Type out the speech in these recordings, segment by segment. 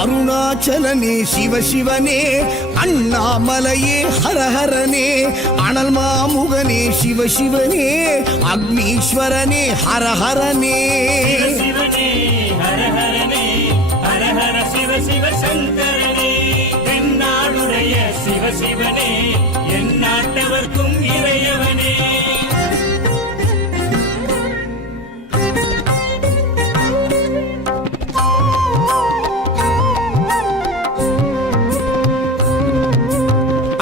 அருணாச்சலனே சிவசிவனே, அண்ணாமலையே ஹரஹரனே, அனல் மாமுகனே சிவசிவனே, அக்னீஸ்வரனே ஹரஹரனே. சிவசிவனே ஹரஹரனே, ஹரஹர சிவ சிவ சங்கரனே, தென்னாடுடைய சிவசிவனே, என் நாட்டவர்க்கும் இறையவனே.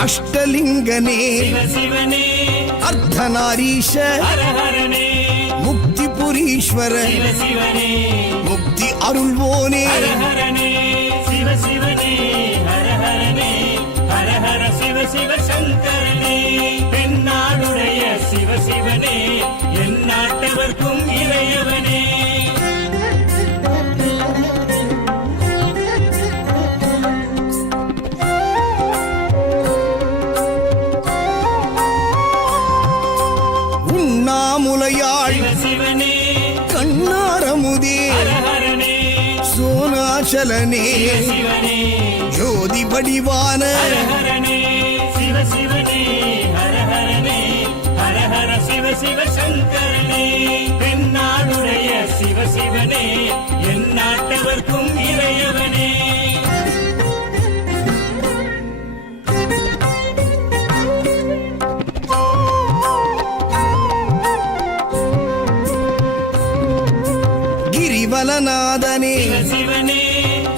அஷ்டலிங்கனே சிவசிவனே, அர்த்தநாரீஷ ஹரஹரனே, முக்திபுரீஸ்வர சிவசிவனே, முக்தி அருள்வோனே. ஹரஹரனே சிவசிவனே, ஹரஹரனே, ஹரஹர சிவ சிவ சங்கரனே, தென்னாடுடைய சிவசிவனே, என் நாட்டவர்க்கும் இறையவனே. உண்ணாமுலையாள் சிவசிவனே, கண்ணாரமுதே ஹரஹரனே, சோனாச்சலனே சிவசிவனே, ஜோதி வடிவான ஹரஹரனே சிவசிவனே, ஹரஹரனே, ஹரஹர சிவ சிவ சங்கரனே, தென்னாடுடைய சிவசிவனே, என் நாட்டவர்க்கும் இறையவனே. கிரிவலநாதனே சிவசிவனே,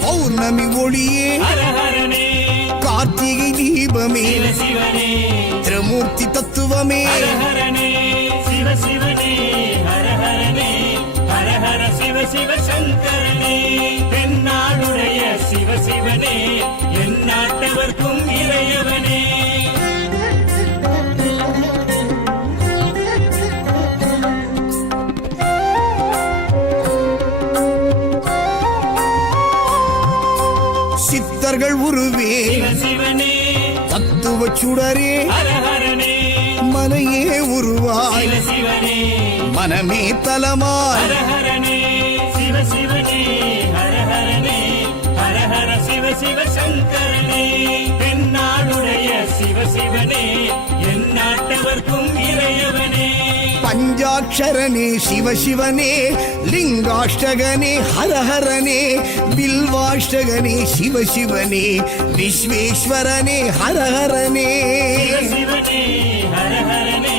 பௌர்ணமி ஒளியே ஹரஹரனே, கார்த்திகை தீபமே சிவசிவனே, திரமூர்த்தி தத்துவமே. ஹரஹரனே சிவசிவனே, ஹரஹரனே, ஹரஹர சிவ சிவ சங்கரனே, தென்னாடுடைய சிவசிவனே, என் நாட்டவர்க்கும் இறையவனே. சித்தர்கள் உருவே சிவசிவனே, தத்துவ சுடரே ஹரஹரனே, மனையே உருவாய் சிவசிவனே, மனமே தலமாய். ஹரஹரனே சிவசிவனே, ஹரஹரனே, ஹரஹர சிவ சிவ சங்கரனே, தென்னாடுடைய சிவசிவனே, என் நாட்டவர்க்கும் இறையவனே. பஞ்சாட்சரனே சிவசிவனே, லிங்காஷ்டகனே ஹரஹரனே, பில்வாஷ்டகனே சிவசிவனே, விஸ்வேஸ்வரனே ஹரஹரனே. சிவசிவனே, ஹரஹரனே,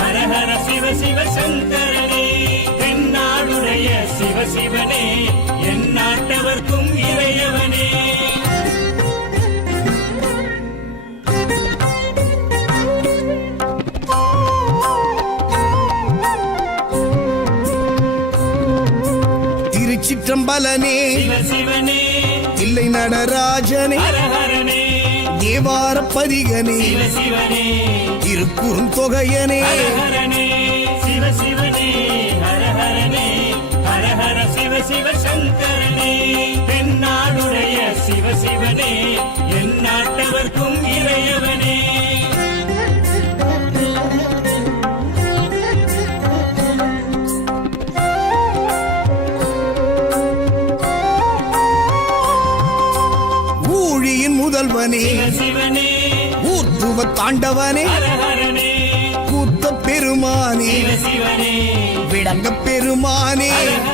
ஹரஹர சிவ சிவ சங்கரனே, தென்னாடுடைய சிவசிவனே, என் நாட்டவர்க்கும் இறையவனே. திருச்சிற்றம்பலனே சிவசிவனே, தில்லை நடராஜனே, ஹரஹரனே, தேவார பதிகனே, சிவசிவனே, திருக்குறுந்தொகையனே. ஹரஹரனே சிவசிவனே, ஹரஹரனே, ஹரஹர சிவ சிவ சங்கரனே, தென்னாடுடைய சிவசிவனே, என் நாட்டவர்க்கும் இறையவனே. ஊழியின் முதல்வனே சிவசிவனே, ஊர்த்துவ தாண்டவனே, ஹரஹரனே, கூத்த பெருமானே, சிவசிவனே, விடங்க பெருமானே. ஹரஹர